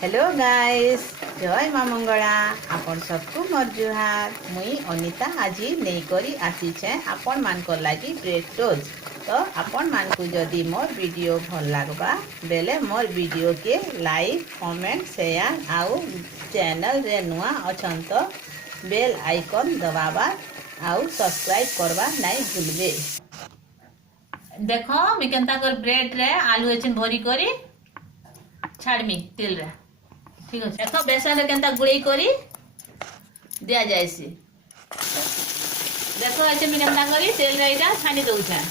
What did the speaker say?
Hello guys, जय माँ मंगला। आपण सबको मोर जुहार। मुई अनिता आज नहीं आसीचे आपण मानकर लगी ब्रेड टोस्ट। तो आपण मान को जदि मोर वीडियो भल लगबा बेले मोर वीडियो के लाइक कमेंट शेयर आउ चैनल रे नुआ अछन तो बेल आइकन दबाबा आउ सब्सक्राइब करवा नहीं भूलबे। देखो मी केनता कर ब्रेड रे आलू एचिन भरी करी छाड़मी तेल रे। ठीक है, देख बेसन केनता गुड़े करी दिया जाए सी। देख अच्छे मुझे केनता करी तेल रे इटा छानी दउछे।